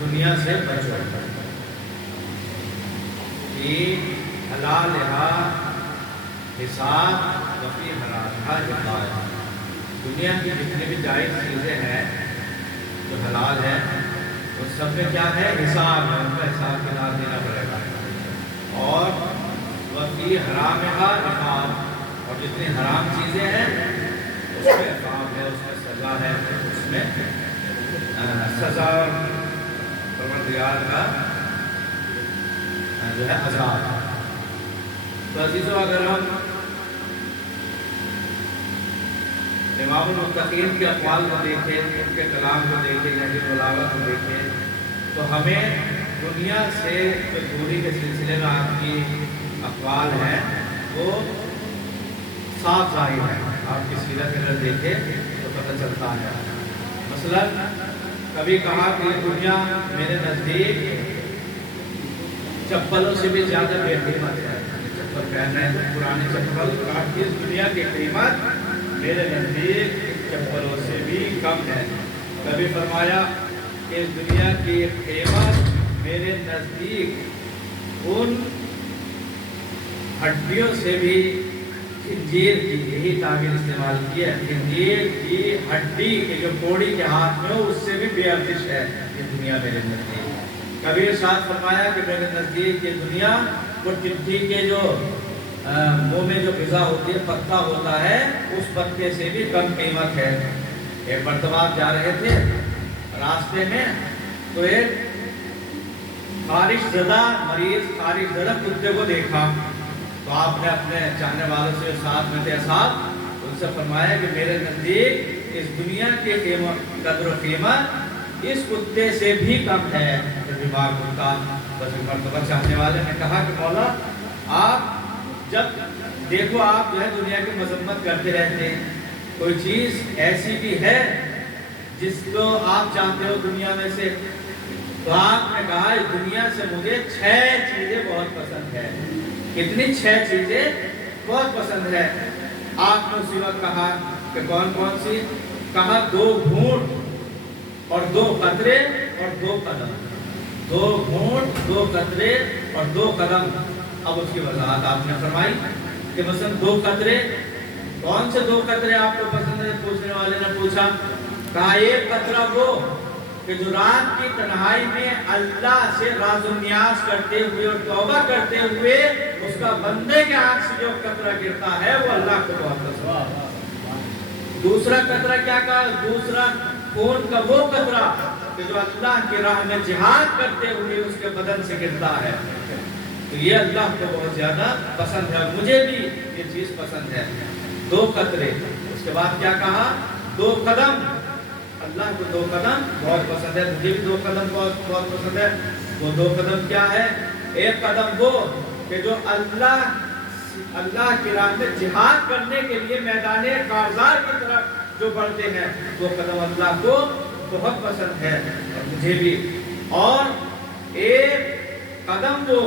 دنیا سے بچو کہ حلالہا حساب وفی حرامہا عقاب۔ دنیا کی جتنے بھی جائز چیزیں ہیں جو حلال ہیں اس سب میں کیا ہے؟ حساب ہے، ان کا حساب کتاب دینا پڑے گا۔ اور وفی حرامہا عقاب، اور جتنی حرام چیزیں ہیں اس میں عقاب ہے، اس میں سزا ہے، اس میں سزا پروردگار کا جو ہے عذاب۔ تو عزیزو، اگر ہم امام المتقین کے اقوال کو دیکھیں، ان کے کلام کو دیکھیں، نہج البلاغہ کو دیکھیں، تو ہمیں دنیا سے جو دوری کے سلسلے میں آپ کی اقوال ہیں وہ صاف ظاہر ہے۔ آپ کی سیرت اگر دیکھیں تو پتہ چلتا ہے۔ مثلا کبھی کہا کہ یہ دنیا میرے نزدیک چپلوں سے بھی زیادہ بے قیمت ہے۔ چپل پہن رہے ہیں، پرانے چپل، کہا کہ اس دنیا کی قیمت میرے نزدیک چپلوں سے بھی کم ہے۔ کبھی فرمایا کہ اس دنیا کی قیمت میرے نزدیک ان ہڈیوں سے بھی، خنزیر کی، یہی تعبیر استعمال کی ہے، خنزیر کی ہڈی کے جو کوڑی کے ہاتھ میں ہو اس سے بھی بے ارزش ہے یہ دنیا میرے نزدیک۔ کبھی ارشاد فرمایا کہ میرے نزدیک یہ دنیا وہ ٹڈی کے جو منہ میں جو غذا ہوتی ہے، پتا ہوتا ہے، اس پتے سے بھی کم قیمت ہے۔ ایک مرتبہ آپ جا رہے تھے راستے میں تو ایک خارش زدہ مریض، خارش زدہ کتے کو دیکھا، تو آپ نے اپنے چاہنے والوں سے ساتھ میں تھے صاحب، ان سے فرمایا کہ میرے نزدیک اس دنیا کے قدر و قیمت اس کتے سے بھی کم ہے، جو بیمار کتا۔ بس ایک مرتبہ چاہنے والے نے کہا کہ مولا آپ جب دیکھو، آپ جو ہے دنیا کی مذمت کرتے رہتے ہیں، کوئی چیز ایسی بھی ہے جس کو آپ چاہتے ہو دنیا میں سے؟ تو آپ نے کہا اس دنیا سے مجھے 6 چیزیں بہت پسند ہے۔ کتنی؟ 6 چیزیں بہت پسند ہے۔ آپ نے اسی وقت کہا کہ کون کون سی؟ کہا 2 گھونٹ اور 2 قطرے اور 2 قدم۔ 2 گھونٹ، 2 قطرے اور 2 قدم۔ اب اس کی وضاحت آپ نے فرمائی کہ مثلا 2 قطرے، کون سے 2 قطرے آپ کو پسند ہے؟ پوچھنے والے نے پوچھا، کہا ایک قطرہ وہ کہ جو رات کی تنہائی میں اللہ سے راز و نیاز کرتے ہوئے اور توبہ کرتے ہوئے اس کا بندے کے آنکھ سے جو قطرہ گرتا ہے وہ اللہ کو بہت پسند ہے۔ دوسرا قطرہ کیا کہا؟ دوسرا خون کا وہ قطرہ کہ جو اللہ کی راہ میں جہاد کرتے ہوئے اس کے بدن سے گرتا ہے، تو یہ اللہ کو بہت زیادہ پسند ہے، اور مجھے بھی یہ چیز پسند ہے۔ 2 قطرے، اس کے بعد کیا کہا؟ 2 قدم، اللہ کو 2 قدم بہت پسند ہے، مجھے بھی 2 قدم بہت پسند ہے۔ وہ 2 قدم کیا ہے؟ ایک قدم وہ کہ جو اللہ کی راہ میں جہاد کرنے کے لیے میدان کارزار کی طرف جو بڑھتے ہیں، 2 قدم اللہ کو بہت پسند ہے اور مجھے بھی۔ اور ایک قدم وہ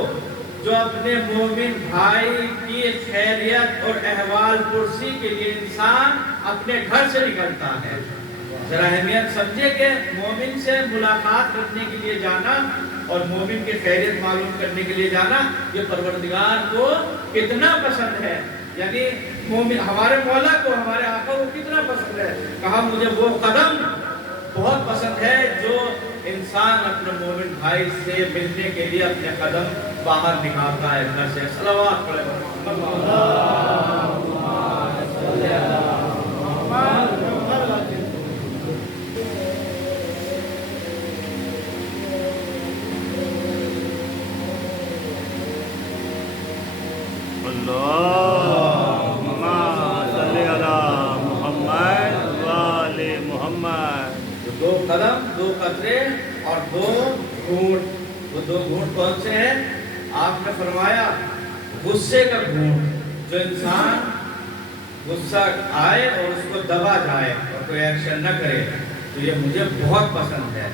جو اپنے مومن بھائی کی خیریت اور احوال پرسی کے لیے انسان اپنے گھر سے نکلتا ہے۔ ذرا اہمیت سمجھے کہ مومن سے ملاقات کرنے کے لیے جانا اور مومن کی خیریت معلوم کرنے کے لیے جانا یہ پروردگار کو کتنا پسند ہے، یعنی مومن ہمارے مولا کو، ہمارے آقا کو کتنا پسند ہے۔ کہا مجھے وہ قدم بہت پسند ہے جو انسان اپنے مومن بھائی سے ملنے کے لیے اپنے قدم باہر نکالتا ہے گھر سے۔ صلوات پڑھے اللہم صلی علی محمد وآل محمد۔ دو قدم، دو قطرے اور دو گھونٹ۔ وہ دو گھونٹ کون سے ہیں؟ آپ نے فرمایا غصے کا گھونٹ، جو انسان غصہ آئے اور اس کو دبا جائے اور کوئی ایکشن نہ کرے، تو یہ مجھے بہت پسند ہے۔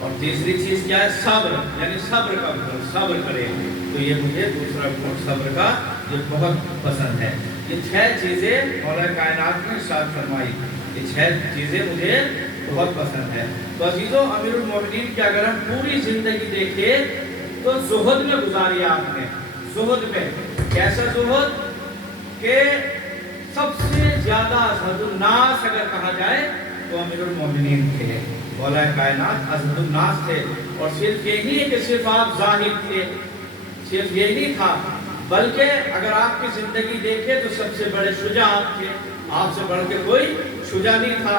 اور تیسری چیز کیا ہے؟ صبر، یعنی صبر کا گھونٹ، صبر کرے، تو یہ مجھے دوسرا گھونٹ صبر کا یہ بہت پسند ہے۔ یہ 6 چیزیں مولا کائنات نے ارشاد فرمائی، یہ 6 چیزیں مجھے بہت پسند ہے۔ تو عزیزو، امیر المومنین کی اگر ہم پوری زندگی دیکھیں تو زہد میں گزاری آپ نے۔ زہد میں کیسا زہد کہ سب سے زیادہ ازہد الناس اگر کہا جائے تو امیر المومنین تھے، مولا کائنات ازہد الناس تھے۔ اور صرف یہ نہیں ہے کہ صرف آپ زاہد تھے، صرف یہ نہیں تھا، بلکہ اگر آپ کی زندگی دیکھیں تو سب سے بڑے شجاع آپ تھے، آپ سے بڑھ کے کوئی شجاع نہیں تھا۔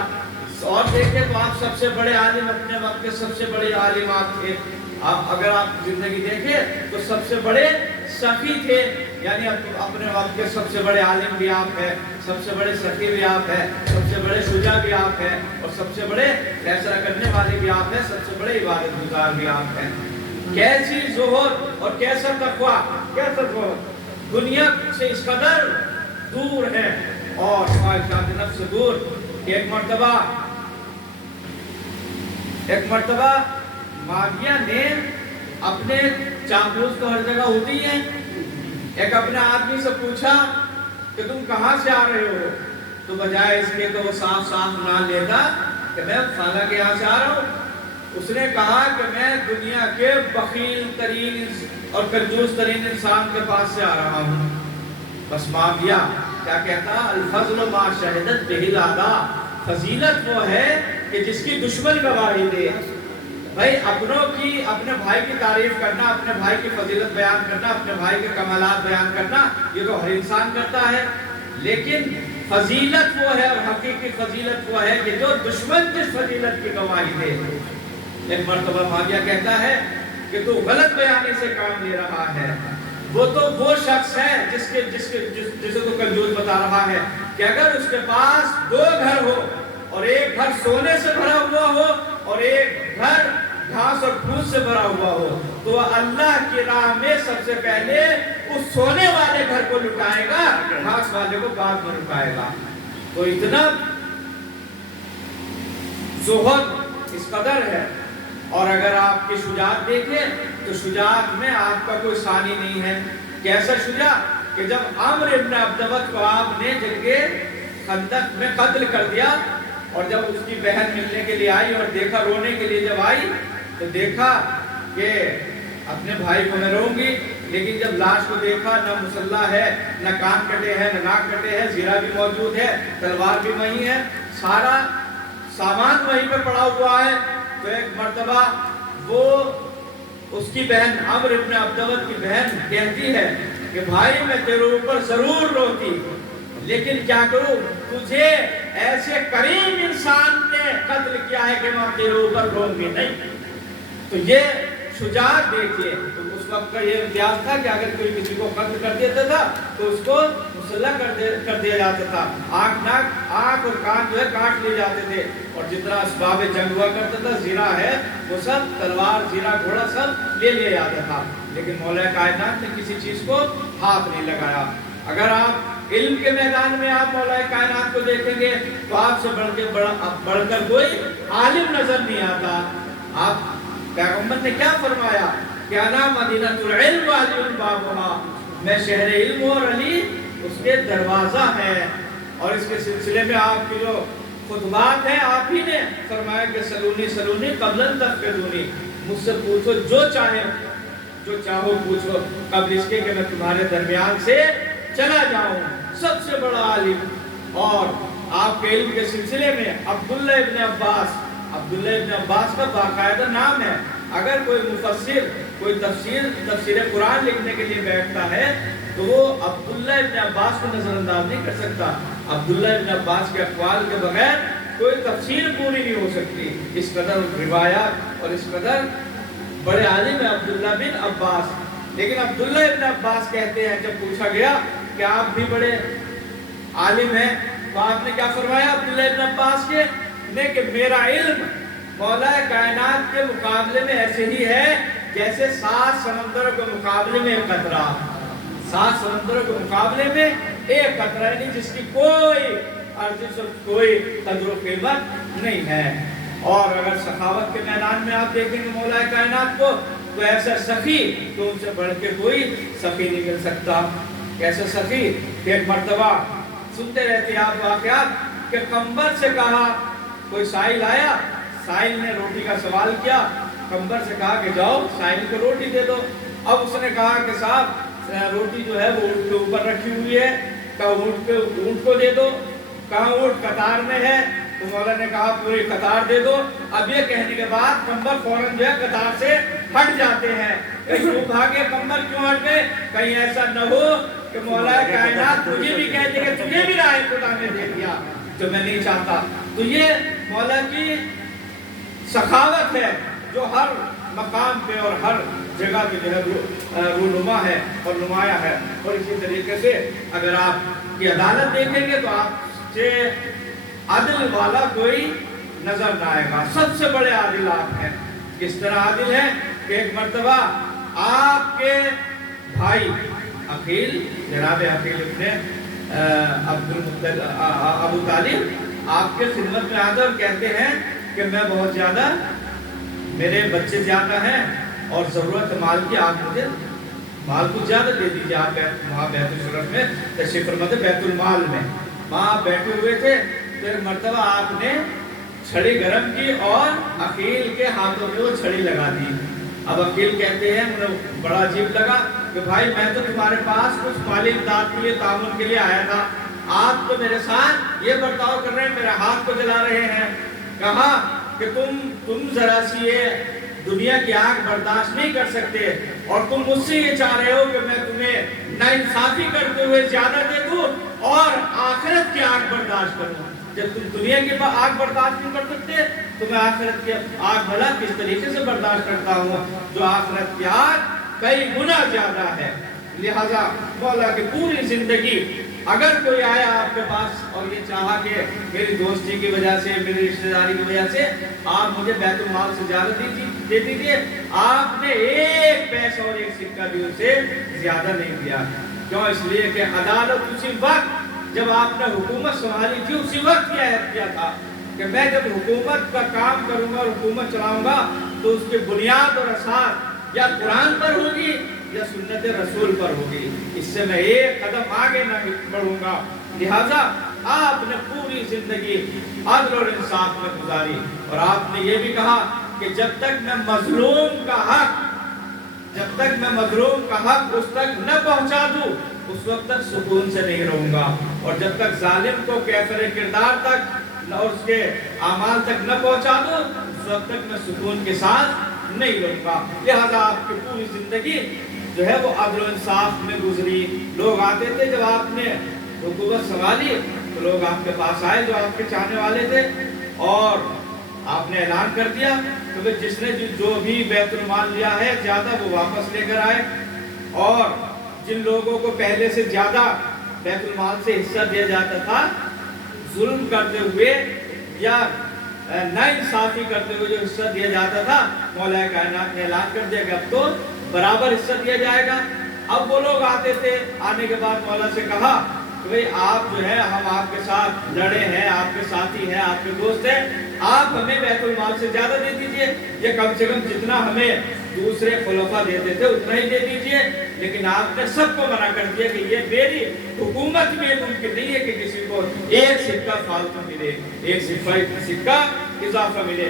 اور دیکھیں تو آپ سب سے بڑے عالم، اپنے وقت کے سب سے بڑے عالم آپ تھے۔ آپ اگر آپ زندگی دیکھیں تو سب سے بڑے سخی تھے، یعنی اپنے وقت کے سب سے بڑے عالم بھی آپ ہیں، سب سے بڑے سخی بھی آپ ہیں، سب سے بڑے شجاع بھی آپ ہیں، اور سب سے بڑے فیصلہ کرنے والے بھی آپ ہیں، سب سے بڑے عبادت گزار بھی آپ ہیں۔ کیسی زہد اور کیسا تقویٰ، کیسا زہد، دنیا سے اس قدر دور ہے اور خواہشات نفس سے دور۔ ایک مرتبہ معاویہ نے اپنے چاپلوس تو ہر جگہ ہوتی ہیں، ایک اپنے آدمی سے پوچھا کہ تم کہاں سے آ رہے ہو، تو بجائے اس کے کہ وہ صاف صاف نام لیتا کہ میں خالہ کے یہاں سے آ رہا ہوں، اس نے کہا کہ میں دنیا کے بخیل ترین اور کنجوس ترین انسان کے پاس سے آ رہا ہوں۔ بس معاویہ کیا کہتا؟ الفضل ما شہدت بہ الاعداء، فضیلت وہ ہے کہ جس کی دشمن گواہی دے۔ بھائی اپنوں کی، اپنے بھائی کی تعریف کرنا، اپنے بھائی کی فضیلت بیان کرنا، اپنے بھائی کے کمالات بیان کرنا، یہ تو ہر انسان کرتا ہے، لیکن فضیلت وہ ہے اور حقیقی فضیلت وہ ہے کہ جو دشمن جس فضیلت کی گواہی دے۔ ایک مرتبہ معاویہ کہتا ہے کہ تو غلط بیانی سے کام لے رہا ہے، وہ تو وہ شخص ہے جسے تو کنجوس بتا رہا ہے کہ اگر اس کے پاس 2 گھر ہو اور ایک گھر سونے سے بھرا ہوا ہو اور ایک گھر گھاس اور پھوس سے بھرا ہوا ہو، تو اللہ کی راہ میں سب سے پہلے اس سونے والے گھر کو لٹائے گا، گھاس والے کو بعد میں لٹائے گا۔ تو اتنا زہد اس قدر ہے۔ اور اگر آپ کی شجاعت دیکھیں تو شجاعت میں آپ کا کوئی ثانی نہیں ہے۔ کیسا شجاع کہ جب عمرو ابن عبدوت کو آپ نے جنگے خندق میں قتل کر دیا، اور جب اس کی بہن ملنے کے لیے آئی اور دیکھا، رونے کے لیے جب آئی تو دیکھا کہ اپنے بھائی کو میں روں گی، لیکن جب لاش کو دیکھا نہ مسلح ہے، نہ کان کٹے ہیں، نہ ناک کٹے ہیں، زیرہ بھی موجود ہے، تلوار بھی وہیں ہے، سارا سامان وہیں پہ پڑا ہوا ہے۔ تو ایک مرتبہ وہ اس کی بہن عمرو ابن عبدوت کی بہن کہتی ہے کہ بھائی میں تیرے اوپر ضرور روتی، لیکن کیا کروں، تجھے ایسے کریم انسان نے قتل کیا ہے کہ میں تیرے اوپر روں گی نہیں۔ تو یہ شجاعت دیکھیے، تو اس وقت کا یہ امتیاز تھا کہ اگر کوئی کسی کو قتل کر دیتا تھا تو اس کو مسلح کر دیا جاتا تھا، آنکھ اور کان جو ہے کاٹ لیے جاتے تھے، اور جتنا اسباب جنگ ہوا کرتا تھا، زیرہ ہے وہ سب، تلوار، زیرہ، گھوڑا سب لے لیا جاتا تھا، لیکن مولا کائنات نے کسی چیز کو ہاتھ نہیں لگایا۔ اگر آپ علم کے میدان میں آپ مولا کائنات کو دیکھیں گے تو آپ سے بڑھ کر کوئی عالم نظر نہیں آتا۔ آپ پیغمبر نے کیا فرمایا کہ انا مدینہ العلم وعلی بابھا، میں شہر علم ہوں اور علی اس کے دروازہ ہے۔ اور اس کے سلسلے میں آپ کی جو خطبات ہیں، آپ ہی نے فرمایا کہ سلونی سلونی قبل ان تفقدونی، مجھ سے پوچھو جو چاہے، جو چاہو پوچھو، قبل اس کے کہ میں تمہارے درمیان سے چلا جاؤں۔ سب سے بڑا عالم اور آپ کے علم کے سلسلے میں عبداللہ ابن عباس، عبداللہ ابن عباس کا باقاعدہ نام ہے۔ اگر کوئی مفسر کوئی تفسیر قرآن لکھنے کے لیے بیٹھتا ہے تو وہ عبداللہ ابن عباس کو نظر انداز نہیں کر سکتا۔ عبداللہ ابن عباس کے اقوال کے بغیر کوئی تفسیر پوری نہیں ہو سکتی۔ اس قدر روایات اور اس قدر بڑے عالم ہے عبداللہ بن عباس۔ لیکن عبداللہ ابن عباس کہتے ہیں، جب پوچھا گیا کہ آپ بھی بڑے عالم ہیں، تو آپ نے کیا فرمایا عبداللہ ابن عباس کے نے کہ میرا علم مولا کائنات کے مقابلے میں ایسے ہی ہے جیسے 7 سمندروں کے مقابلے میں ایک قطرہ، 7 سمندروں کے مقابلے میں ایک قطرہ، یعنی جس کی کوئی ارزش اور کوئی قدر و قیمت نہیں ہے۔ اور اگر سخاوت کے میدان میں آپ دیکھیں گے مولا کائنات کو، تو ایسا سخی تو ان سے بڑھ کے کوئی سخی نہیں مل سکتا۔ ایسا سخی کہ ایک مرتبہ سنتے رہتے آپ واقعات کہ قمبر سے کہا، کوئی سائل آیا، سائل نے روٹی کا سوال کیا، قمبر سے کہا کہ جاؤ سائل کو روٹی دے دو۔ اب اس نے کہا کہ صاحب روٹی جو ہے وہ اونٹ کے اوپر رکھی ہوئی ہے، کہا اونٹ کو دے دو، کہا اونٹ قطار میں ہے، تو مولا نے کہا پوری قطار دے دو۔ اب یہ کہنے کے بعد قمبر فوراً جو ہے قطار سے ہٹ جاتے ہیں۔ کیوں بھاگے قمبر، کیوں ہٹ گئے؟ کہیں ایسا نہ ہو کہ مولا کائنات تجھے بھی کہتے کہ تجھے بھی راہ خدا نے دے دیا، جو میں نہیں چاہتا۔ تو یہ مولا کی سخاوت ہے جو ہر مقام پہ اور ہر جگہ پہ جو ہے رونما ہے اور نمایاں ہے۔ اور اسی طریقے سے اگر آپ کی عدالت دیکھیں گے تو آپ سے عدل والا کوئی نظر نہ آئے گا۔ سب سے بڑے عادل آپ ہیں۔ کس طرح عادل ہیں کہ ایک مرتبہ آپ کے بھائی عقیل، جناب عقیل ابن ابو طالب آپ کے خدمت میں آتے اور کہتے ہیں کہ میں بہت زیادہ، میرے بچے زیادہ ہیں اور ضرورت مال کی، آپ مجھے مال کو زیادہ دے دیجیے۔ آپ وہاں بیت الشرف میں تشریف فرما تھے، بیت المال میں وہاں بیٹھے ہوئے تھے، تو ایک مرتبہ آپ نے چھڑی گرم کی اور عقیل کے ہاتھوں میں وہ چھڑی لگا دی۔ اب عقیل کہتے ہیں مجھے بڑا عجیب لگا کہ بھائی میں تو تمہارے پاس کچھ مالی امداد کے لیے، تعاون کے لیے آیا تھا، آپ تو میرے ساتھ یہ برتاؤ کر رہے ہیں، میرے ہاتھ کو جلا رہے ہیں۔ کہا کہ تم ذرا سی یہ دنیا کی آگ برداشت نہیں کر سکتے اور تم مجھ سے یہ چاہ رہے ہو کہ میں تمہیں ناانصافی کرتے ہوئے زیادہ دے دوں اور آخرت کی آگ برداشت کروں۔ جب تم دنیا کی آگ برداشت نہیں کر سکتے تو میں آخرت کی آگ بھلا کس طریقے سے برداشت کرتا ہوں، جو آخرت کی آگ کئی گنا زیادہ ہے۔ لہذا مولا کی پوری زندگی اگر کوئی آیا آپ کے پاس اور یہ چاہا کہ میری دوستی کی وجہ سے، میری رشتہ داری کی وجہ سے آپ مجھے بیت المال سے زیادہ دے دیجیے، آپ نے ایک پیسہ اور ایک سکہ بھی اسے زیادہ نہیں دیا۔ کیوں؟ اس لیے کہ عدالت اسی وقت جب آپ نے حکومت سنبھالی تھی اسی وقت یہ عہد کیا تھا کہ میں جب حکومت کا کام کروں گا اور حکومت چلاؤں گا تو اس کی بنیاد اور اساس یا قرآن پر ہوگی یا سنت رسول پر ہوگی، اس سے میں ایک قدم آگے نہ بڑھوں گا۔ لہذا آپ نے پوری زندگی عدل اور انصاف میں گزاری اور آپ نے یہ بھی کہا کہ جب تک میں مظلوم کا حق اس تک نہ پہنچا دوں اس وقت تک سکون سے نہیں رہوں گا، اور جب تک ظالم کو کیفر کردار تک اور اس کے اعمال تک نہ پہنچا دوں اس وقت تک میں سکون کے ساتھ نہیں رہوں گا۔ لہذا آپ کی پوری زندگی جو ہے وہ عدل و انصاف میں گزری۔ لوگ آتے تھے جب آپ نے حکومت سنبھالی تو لوگ آپ کے پاس آئے جو آپ کے چاہنے والے تھے اور آپ نے اعلان کر دیا کہ جس نے جو بھی بیت المال لیا ہے زیادہ وہ واپس لے کر آئے، اور جن لوگوں کو پہلے سے زیادہ بیت المال سے حصہ دیا جاتا تھا، ظلم کرتے ہوئے یا ناانصافی کرتے ہوئے جو حصہ دیا جاتا تھا، مولا کائنات نے اعلان کر دیا کہ اب تو برابر حصہ دیا جائے گا۔ اب وہ لوگ آتے تھے، آنے کے بعد مولا سے کہا کہ بھئی آپ جو ہے ہم آپ کے ساتھ لڑے ہیں، آپ کے ساتھی ہیں، آپ کے دوست ہیں، آپ ہمیں بیت المال سے زیادہ دے دیجئے، یہ کم سے کم جتنا ہمیں دوسرے خلفاء دیتے تھے اتنا ہی دے دیجئے۔ لیکن آپ نے سب کو منع کر دیا کہ یہ میری حکومت میں ممکن نہیں ہے کہ کسی کو ایک سکہ فالتو ملے، ایک سکہ اضافہ ملے۔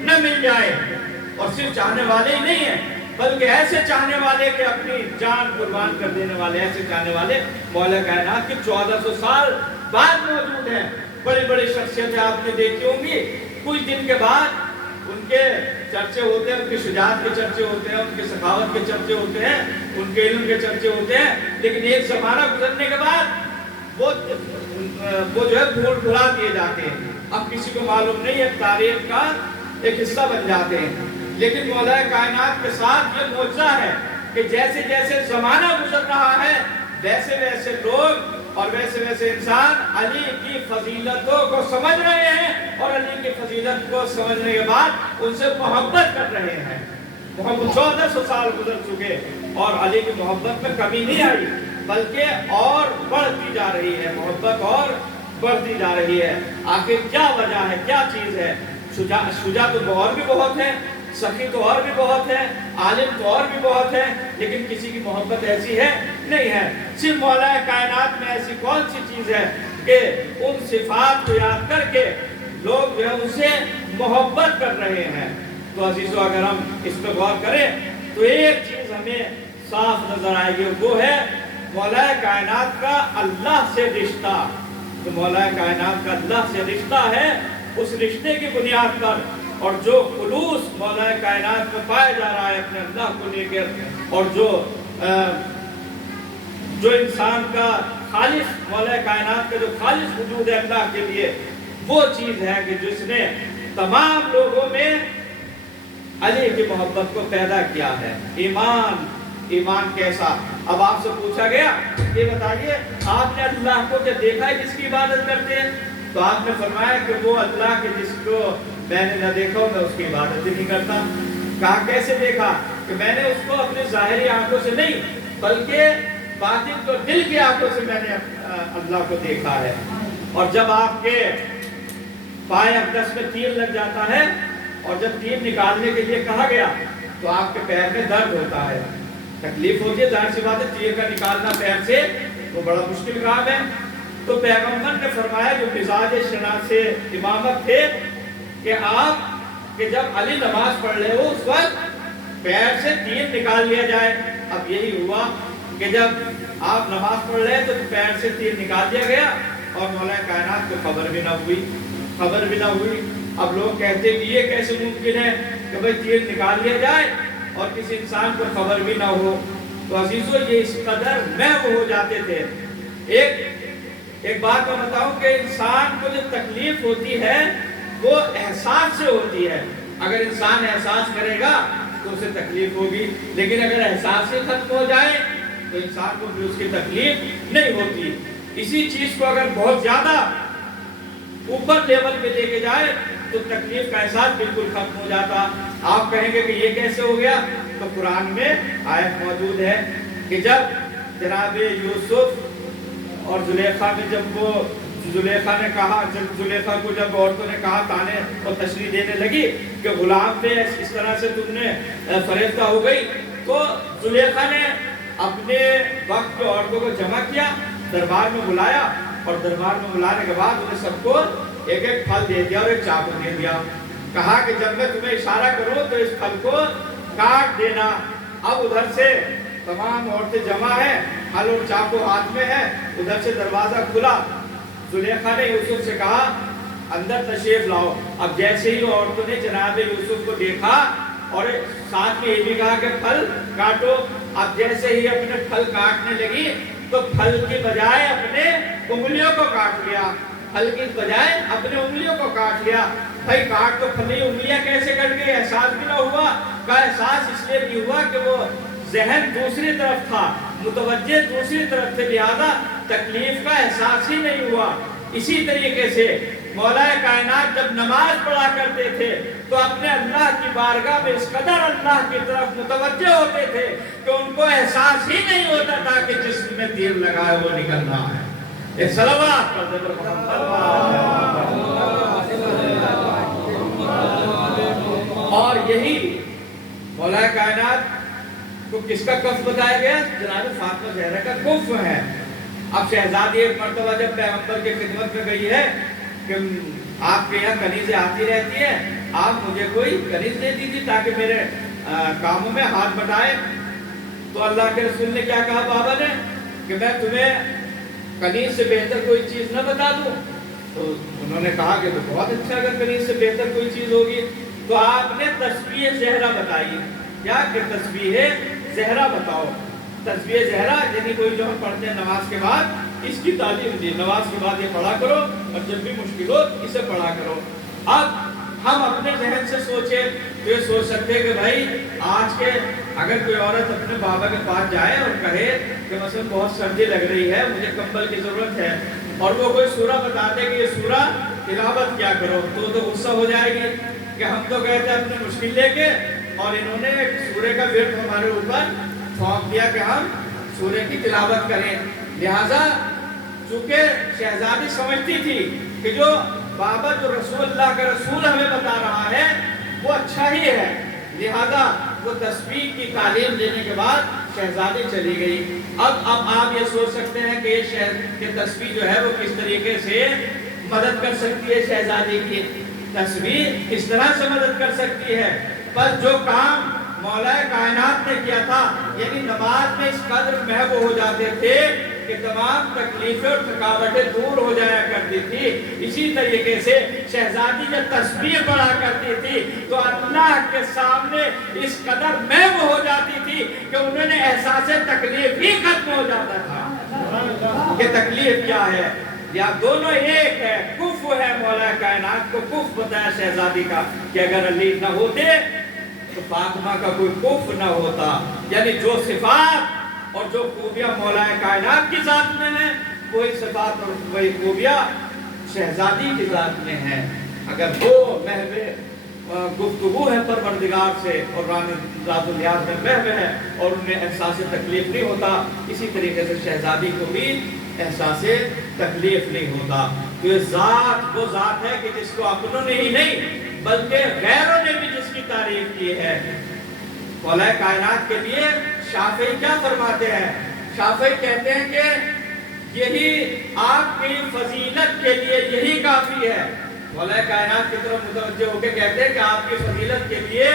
نہ مل جائے، اور صرف چاہنے والے ہی نہیں ہیں بلکہ ایسے چاہنے والے کہ اپنی جان قربان کر دینے والے، ایسے چاہنے والے مولا کائنات کے 1400 سال بعد موجود ہیں۔ بڑی بڑی شخصیتیں آپ نے دیکھی ہوں گی، کچھ دن کے بعد ان کے چرچے ہوتے ہیں، ان کی شجاعت کے چرچے ہوتے ہیں، ان کی سخاوت کے چرچے ہوتے ہیں، ان کے علم کے چرچے ہوتے ہیں، لیکن ایک زمانہ گزرنے کے بعد وہ جو ہے بھول بھلا دیے جاتے ہیں، اب کسی کو معلوم نہیں ہے، تاریخ کا ایک حصہ بن جاتے ہیں۔ لیکن مولا کائنات کے ساتھ یہ معجزہ ہے کہ جیسے جیسے زمانہ گزر رہا ہے ویسے ویسے لوگ اور ویسے ویسے انسان علی کی فضیلتوں کو سمجھ رہے ہیں، اور علی کی فضیلت کو سمجھنے کے بعد ان سے محبت کر رہے ہیں۔ 1400 سال گزر چکے اور علی کی محبت میں کمی نہیں آئی، بلکہ اور بڑھتی جا رہی ہے، محبت اور بڑھتی جا رہی ہے۔ آخر کیا وجہ ہے، کیا چیز ہے؟ شجاع تو اور بھی بہت ہے، سخی تو اور بھی بہت ہے، عالم تو اور بھی بہت ہے، لیکن کسی کی محبت ایسی ہے نہیں ہے۔ صرف مولا کائنات میں ایسی کون سی چیز ہے کہ ان صفات کو یاد کر کے لوگ جو ہے ان سے محبت کر رہے ہیں؟ تو عزیزو اگر ہم اس پہ غور کریں تو ایک چیز ہمیں صاف نظر آئے گی، وہ ہے مولا کائنات کا اللہ سے رشتہ۔ تو مولا کائنات کا اللہ سے رشتہ ہے، اس رشتے کی بنیاد پر اور جو خلوص مولا کائنات میں پایا جا رہا ہے اپنے اللہ کو لے کر، اور جو انسان کا خالص مولا کائنات کا جو خالص وجود ہے اللہ کے لیے، وہ چیز ہے کہ جس نے تمام لوگوں میں علی کی محبت کو پیدا کیا ہے۔ ایمان کیسا؟ اب آپ سے پوچھا گیا یہ بتائیے آپ نے اللہ کو کیا دیکھا ہے جس کی عبادت کرتے ہیں؟ تو آپ نے فرمایا کہ وہ اللہ کے جس کو میں نے نہ دیکھا میں اس کی عبادت ہی نہیں کرتا۔ کہا کیسے دیکھا؟ کہ میں نے اس کو اپنی ظاہری آنکھوں سے نہیں بلکہ باطن کو دل کی آنکھوں سے میں نے اللہ کو دیکھا ہے۔ اور جب آپ کے پائے اقدس میں تیر لگ جاتا ہے اور جب تیر نکالنے کے لیے کہا گیا تو آپ کے پیر میں درد ہوتا ہے، تکلیف ہوتی ہے، ظاہر سی بات ہے تیر کا نکالنا پیر سے وہ بڑا مشکل کام ہے۔ تو پیغمبر نے فرمایا جو مزاج شناس امامت تھے کہ آپ کہ جب علی نماز پڑھ رہے ہو اس وقت پیر سے تیر نکال لیا جائے۔ اب یہی ہوا کہ جب آپ نماز پڑھ رہے تو پیر سے تیر نکال دیا گیا اور مولا کائنات کو خبر بھی نہ ہوئی۔ اب لوگ کہتے کہ یہ کیسے ممکن ہے کہ بھئی تیر نکال لیا جائے اور کسی انسان کو خبر بھی نہ ہو؟ تو عزیزو یہ اس قدر محو ہو جاتے تھے۔ ایک بات میں بتاؤں کہ انسان کو جو تکلیف ہوتی ہے وہ احساس سے ہوتی ہے۔ اگر انسان احساس کرے گا تو اسے تکلیف ہوگی، لیکن اگر احساس سے ختم ہو جائے تو انسان کو بھی اس کی تکلیف نہیں ہوتی۔ اسی چیز کو اگر بہت زیادہ اوپر لیول پہ لے کے جائے تو تکلیف کا احساس بالکل ختم ہو جاتا۔ آپ کہیں گے کہ یہ کیسے ہو گیا؟ تو قرآن میں آیت موجود ہے کہ جب جناب یوسف اور زلیخا نے زلیخا نے کہا، زلیخا کو جب عورتوں نے کہا تانے اور تشریح دینے لگی کہ غلام پہ اس طرح سے تم نے فریفتہ ہو گئی، تو زلیخا نے اپنے وقت کے عورتوں کو جمع کیا، دربار میں بلایا، اور دربار میں بلانے کے بعد انہیں سب کو ایک ایک پھل دے دیا اور ایک چاقو دے دیا۔ کہا کہ جب میں تمہیں اشارہ کروں تو اس پھل کو کاٹ دینا۔ اب ادھر سے تمام عورتیں جمع ہیں، پھل اور چاقو ہاتھ میں ہے، ادھر سے دروازہ کھلا۔ زلیخا نے یوسف سے کہا اندر تشریف لاؤ۔ اب جیسے ہی عورتوں نے جناب یوسف کو دیکھا اور ساتھ میں یہ بھی کہا کہ پھل کاٹو، اب جیسے ہی اپنے پھل کاٹنے لگی تو پھل کی بجائے اپنے انگلیوں کو کاٹ لیا، پھل کی بجائے اپنے انگلیوں کو کاٹ لیا۔ بھائی کاٹ تو پھلی انگلیاں کیسے کٹ گئی؟ احساس بھی نہ ہوا؟ کا احساس اس لیے بھی ہوا کہ وہ ذہن دوسری طرف تھا، متوجہ دوسری طرف سے، لہذا تکلیف کا احساس ہی نہیں ہوا۔ اسی طریقے سے مولا کائنات جب نماز پڑھا کرتے تھے تو اپنے اللہ کی بارگاہ میں اس قدر اللہ کی طرف متوجہ ہوتے تھے کہ ان کو احساس ہی نہیں ہوتا تھا کہ جسم میں تیر لگا ہے وہ نکل رہا ہے۔ ایک صلوات پر اور یہی مولا کائنات کو کس کا کف بتایا گیا؟ جناب فاطمہ زہرا کا کف ہے۔ اب شہزادی ایک مرتبہ جب پیغمبر کی خدمت میں گئی ہے کہ آپ کے یہاں کنیزیں آتی رہتی ہیں، آپ مجھے کوئی کنیز دے دیجیے تاکہ میرے کاموں میں ہاتھ بٹائے۔ تو اللہ کے رسول نے کیا کہا بابا نے کہ میں تمہیں کنیز سے بہتر کوئی چیز نہ بتا دوں؟ تو انہوں نے کہا کہ تو بہت اچھا، اگر کنیز سے بہتر کوئی چیز ہوگی۔ تو آپ نے تسبیح زہرا بتائی، کیا کہ تسبیح زہرا بتاؤ۔ تسبیح زہرا یعنی کوئی جو ہم پڑھتے ہیں نماز کے بعد، اس کی تعلیم دی، نماز کے بعد یہ پڑھا کرو اور جب بھی مشکل ہو اسے پڑھا کرو۔ اب ہم اپنے ذہن سے سوچیں تو یہ سوچ سکتے ہیں کہ بھائی آج کے اگر کوئی عورت اپنے بابا کے پاس جائے اور کہے کہ مثلا بہت سردی لگ رہی ہے، مجھے کمبل کی ضرورت ہے، اور وہ کوئی سورہ بتاتے کہ یہ سورہ تلاوت کیا کرو، تو غصہ ہو جائے گی کہ ہم تو گئے تھے اپنے مشکل لے کے اور انہوں نے ایک سورے کا ورد ہمارے اوپر تھوپ دیا کہ ہم سورے کی تلاوت کریں۔ لہٰذا چونکہ شہزادی سمجھتی تھی کہ جو بابا جو رسول اللہ کا رسول ہمیں بتا رہا ہے وہ اچھا ہی ہے، لہذا وہ تسبیح کی تعلیم دینے کے بعد شہزادی چلی گئی۔ اب آپ یہ سوچ سکتے ہیں کہ یہ تسبیح جو ہے وہ کس طریقے سے مدد کر سکتی ہے، شہزادی کی تسبیح کس طرح سے مدد کر سکتی ہے۔ پر جو کام مولا کائنات نے کیا تھا، یعنی نماز میں اس قدر محو ہو جاتے تھے کہ تمام تکلیفیں اور تھکاوٹیں دور ہو جایا کرتی تھی، اسی طریقے سے شہزادی جب تسبیح پڑھا کرتی تھی تو اللہ کے سامنے اس قدر محو ہو جاتی تھی کہ انہوں نے احساس تکلیف ہی ختم ہو جاتا تھا کہ تکلیف کیا ہے۔ یا دونوں ایک ہے، کف ہے، مولا کائنات کو کف بتایا شہزادی کا کہ اگر علی نہ ہوتے تو فاطمہ کا کوئی کف نہ ہوتا، یعنی جو صفات اور جو خوبیاں مولا کائنات کی ذات میں ہیں وہی صفات اور وہی خوبیاں شہزادی کی ذات میں ہیں۔ اگر وہ محو گفتگو ہے پروردگار سے اور رات الیاس میں محو ہے اور انہیں احساس تکلیف نہیں ہوتا، اسی طریقے سے شہزادی کو بھی احساس تکلیف نہیں ہوتا۔ تو یہ ذات وہ ذات ہے کہ جس کو اپنوں نے ہی نہیں بلکہ غیروں نے بھی جس کی تعریف کی ہے۔ مولا کائنات کے لیے شافعی کیا فرماتے ہیں؟ شافعی کہتے ہیں کہ یہی آپ کی فضیلت کے لیے یہی کافی ہے۔ مولا کائنات کی طرف متوجہ ہو کے کہتے ہیں کہ آپ کی فضیلت کے لیے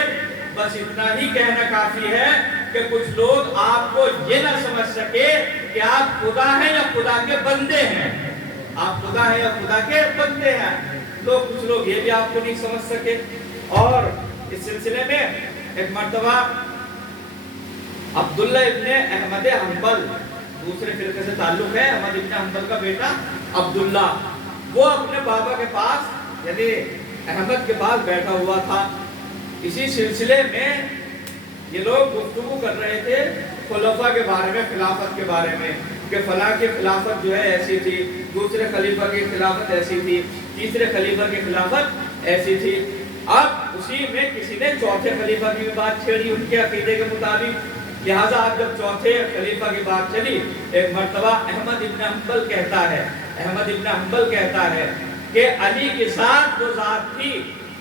بس اتنا ہی کہنا کافی ہے کہ کچھ لوگ آپ کو یہ نہ سمجھ سکے کہ آپ خدا ہیں یا خدا کے بندے ہیں، آپ خدا ہیں یا خدا کے بندے ہیں، کچھ لوگ یہ بھی آپ کو نہیں سمجھ سکے۔ اور اس سلسلے میں ایک مرتبہ عبداللہ ابن احمد حنبل، دوسرے فرقے سے تعلق ہے، احمد ابن حنبل کا بیٹا عبداللہ، وہ اپنے بابا کے پاس یعنی احمد کے پاس بیٹھا ہوا تھا۔ اسی سلسلے میں یہ لوگ گفتگو کر رہے تھے خلفاء کے بارے میں، خلافت کے بارے میں، کہ فلاں کی خلافت جو ہے ایسی تھی، دوسرے خلیفہ کی خلافت ایسی تھی، تیسرے خلیفہ کی خلافت ایسی تھی۔ اب اسی میں کسی نے چوتھے خلیفہ کی بات چھیڑی ان کے عقیدے کے مطابق، لہٰذا اب جب چوتھے خلیفہ کی بات چلی، ایک مرتبہ احمد ابن حنبل کہتا ہے کہ علی کی ذات وہ ذات تھی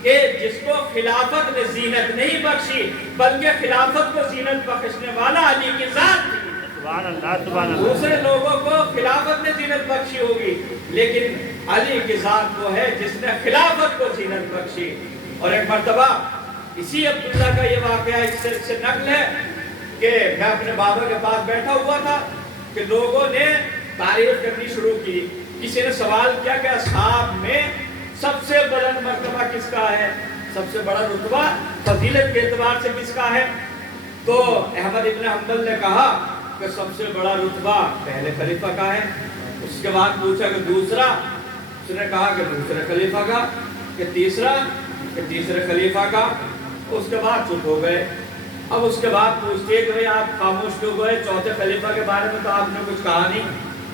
کہ جس کو خلافت نے زینت نہیں بخشی بلکہ خلافت کو زینت بخشنے والا علی کی ذات تھی۔ سبحان اللہ، سبحان اللہ۔ دوسرے لوگوں کو خلافت نے زینت بخشی ہوگی لیکن علی کی ذات وہ ہے جس نے خلافت کو زینت بخشی۔ اور ایک مرتبہ اسی عبداللہ کا یہ واقعہ اس سے نقل ہے کہ میں اپنے بابا کے پاس بیٹھا ہوا تھا کہ لوگوں نے تعریف کرنی شروع کی، کسی نے سوال کیا کہ اصحاب میں سب سے بلند مرتبہ کس کا ہے، سب سے بڑا رتبہ فضیلت کے اعتبار سے کس کا ہے؟ تو احمد ابن حنبل نے کہا کہ سب سے بڑا رتبہ پہلے خلیفہ کا ہے۔ اس کے بعد پوچھا کہ دوسرا، اس نے کہا کہ دوسرے خلیفہ کا، کہ تیسرا، کہ تیسرے خلیفہ کا۔ اس کے بعد چپ ہو گئے۔ اب اس کے بعد پوچھتے کہ بھئی آپ خاموش کیوں ہوئے؟ چوتھے خلیفہ کے بارے میں تو آپ نے کچھ کہا نہیں،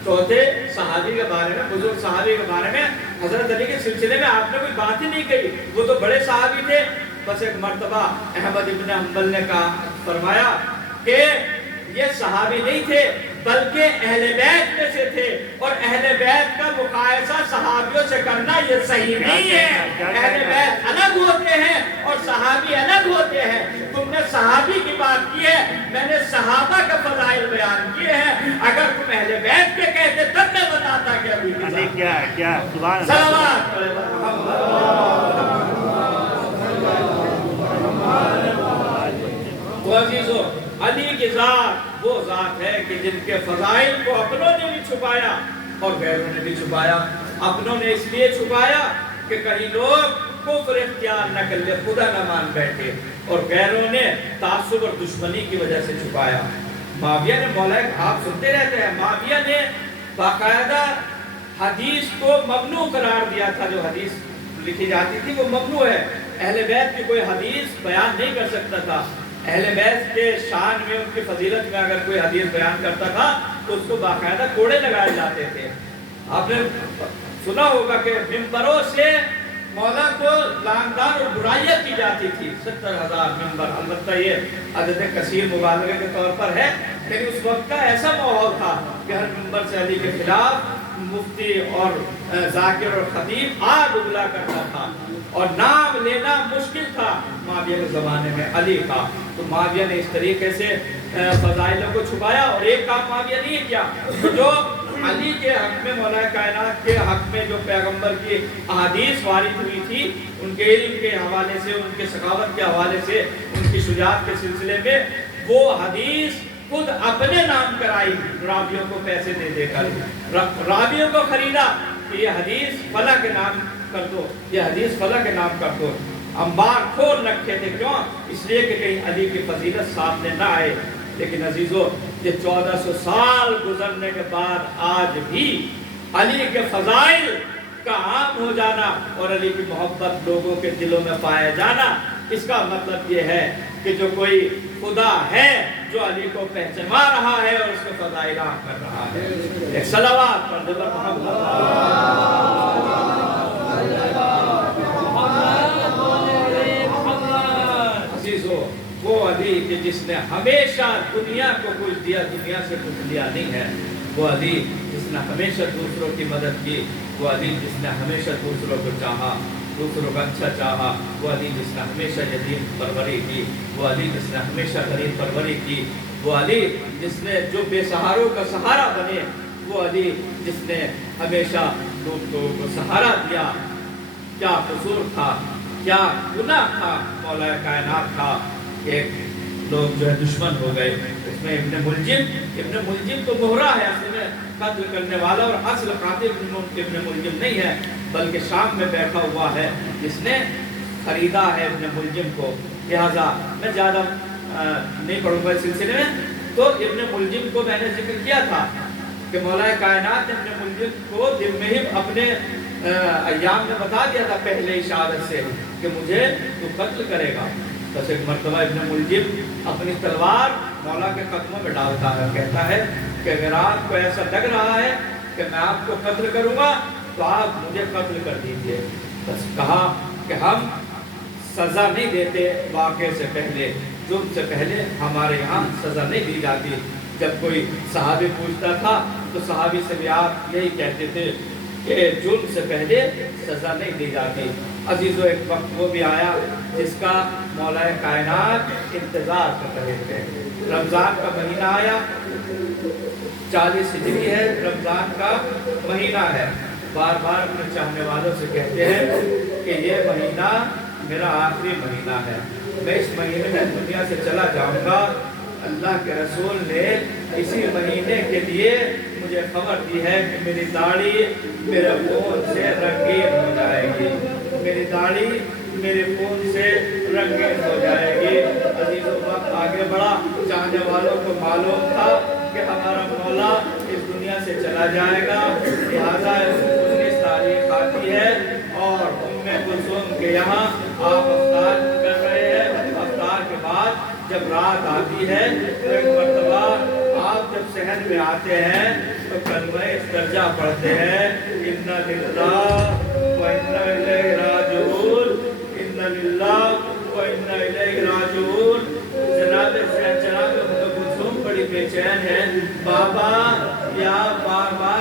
چوتھے صحابی کے بارے میں، بزرگ صحابی کے بارے میں، حضرت علی کے سلسلے میں آپ نے کوئی بات ہی نہیں کہی، وہ تو بڑے صحابی تھے۔ بس ایک مرتبہ احمد ابن حنبل نے فرمایا کہ یہ صحابی نہیں تھے بلکہ اہل بیت میں سے کیسے تھے اور اہل بیت کا مقایسہ صحابیوں سے کرنا یہ صحیح نہیں ہے. اہل بیت الگ ہوتے ہیں اور صحابی الگ ہوتے ہیں. تم نے صحابی کی بات کی ہے, میں نے صحابہ کا فضائل بیان کیے ہیں. اگر تم اہل بیت کے کہتے تب میں بتاتا کہ ابھی کیا سبحان اللہ. صلوات علی محمد. تو عزیزو, علی کی ذات وہ ذات ہے کہ جن کے فضائل کو اپنوں نے بھی چھپایا اور غیروں نے بھی چھپایا. اپنوں نے اس لیے چھپایا کہ کہیں لوگ کفر اختیار نہ کر لے, خدا نہ مان بیٹھے, اور غیروں نے تعصب اور دشمنی کی وجہ سے چھپایا. معاویہ نے مولا, آپ سنتے رہتے ہیں, معاویہ نے باقاعدہ حدیث کو ممنوع قرار دیا تھا. جو حدیث لکھی جاتی تھی وہ ممنوع ہے. اہل بیت کی کوئی حدیث بیان نہیں کر سکتا تھا. اہل بیت کے شان میں, ان کی فضیلت میں اگر کوئی حدیث بیان کرتا تھا تو اس کو باقاعدہ کوڑے لگائے جاتے تھے. آپ نے سنا ہوگا کہ ممبروں سے مولا کو لعانتان اور برائیت کی جاتی تھی. 70,000 ممبر, البتہ یہ عدد کثیر مبالغے کے طور پر ہے, لیکن اس وقت کا ایسا ماحول تھا کہ ہر ممبر سے علی کے خلاف مفتی اور ذاکر اور خطیب آگ اگلا کرتا تھا, اور نام لینا مشکل تھا معاویہ کے زمانے میں علی کا. تو معاویہ نے اس طریقے سے فضائلوں کو چھپایا. اور ایک کام معاویہ نہیں کیا, جو علی کے حق میں, مولا کائنات کے حق میں جو پیغمبر کی احادیث وارد ہوئی تھی, ان کے علم کے حوالے سے, ان کے سخاوت کے حوالے سے, ان کی شجاعت کے سلسلے میں, وہ حدیث خود اپنے نام کرائی, راویوں کو پیسے دے دے کر راویوں کو خریدا کہ یہ حدیث فلاں کے نام کر دو, یہ حدیث فلاں کے نام کر دو. انبار کھول رکھے تھے. کیوں؟ اس لیے کہ کہیں علی کی فضیلت سامنے نہ آئے. لیکن عزیزو, یہ 1400 سال گزرنے کے بعد آج بھی علی کے فضائل کا عام ہو جانا اور علی کی محبت لوگوں کے دلوں میں پایا جانا, اس کا مطلب یہ ہے کہ جو کوئی خدا ہے جو علی کو پہچانا رہا ہے اور اس کے فضائل عام کر رہا ہے. ایک صلوات پر دل عزیزو, وہ علی کہ جس نے ہمیشہ دنیا کو کچھ دیا, دنیا سے کچھ لیا نہیں ہے. وہ علی جس نے ہمیشہ دوسروں کی مدد کی. وہ علی جس نے ہمیشہ دوسروں کو چاہا, دوسروں کا اچھا چاہا. وہ علی جس نے ہمیشہ یتیم پروری کی. وہ علی جس نے ہمیشہ غریب پروری کی. وہ علی جس نے جو بے سہاروں کا سہارا بنے. وہ علی جس نے ہمیشہ لوگوں کو سہارا دیا. کیا قصور تھا, کیا گناہ تھا مولا کائنات کا. ایک لوگ جو ہے دشمن ہو گئے. اس میں ابن ملجم تو مہرہ ہے, اصل میں قتل کرنے والا, اور اصل قاتل ابن ملجم نہیں ہے بلکہ شام میں بیٹھا ہوا ہے جس نے خریدا ہے ابن ملجم کو. لہٰذا میں زیادہ نہیں پڑھوں گا اس سلسلے میں. تو ابن ملجم کو میں نے ذکر کیا تھا کہ مولا کائنات نے ابن ملجم کو دل میں ہی اپنے ایام میں بتا دیا تھا پہلے ہی شہادت سے کہ مجھے تو قتل کرے گا. بس ایک مرتبہ ابن ملجم اپنی تلوار مولا کے قدموں میں ڈالتا ہے, کہتا ہے کہ اگر آپ کو ایسا لگ رہا ہے کہ میں آپ کو قتل کروں گا تو آپ مجھے قتل کر دیجئے. بس کہا کہ ہم سزا نہیں دیتے واقعے سے پہلے, جرم سے پہلے ہمارے یہاں سزا نہیں دی جاتی. جب کوئی صحابی پوچھتا تھا تو صحابی سے بھی آپ یہی کہتے تھے کہ جرم سے پہلے سزا نہیں دی جاتی. عزیزو, ایک وقت وہ بھی آیا جس کا مولا کائنات انتظار کر رہے تھے. رمضان کا مہینہ آیا, 40 ہجری ہے, رمضان کا مہینہ ہے. بار بار اپنے چاہنے والوں سے کہتے ہیں کہ یہ مہینہ میرا آخری مہینہ ہے, میں اس مہینے میں دنیا سے چلا جاؤں گا. اللہ کے رسول نے اسی مہینے کے لیے مجھے خبر دی ہے کہ میری داڑھی میرے خون سے رنگین ہو جائے گی, میری داڑھی میرے خون سے رنگین ہو جائے گی. عزیزو, وقت آگے بڑھا, چاہنے والوں کو معلوم تھا کہ ہمارا مولا اس دنیا سے چلا جائے گا. لہٰذا 19 تاریخ آتی ہے اور ام کلثوم کے یہاں آپ افطار کر رہے ہیں. افطار کے بعد جب رات آتی ہے تو ایک مرتبہ آپ جب صحن میں آتے ہیں تو کلمہ استرجاع پڑھتے ہیں, اِنَّ لِلَّهِ وَإِنَّا إِلَيْهِ رَاجِعُونَ, اِنَّ لِلَّهِ وَإِنَّا إِلَيْهِ رَاجِعُونَ. جناب کلثوم بڑی بے چین ہے, بابا یا بار بار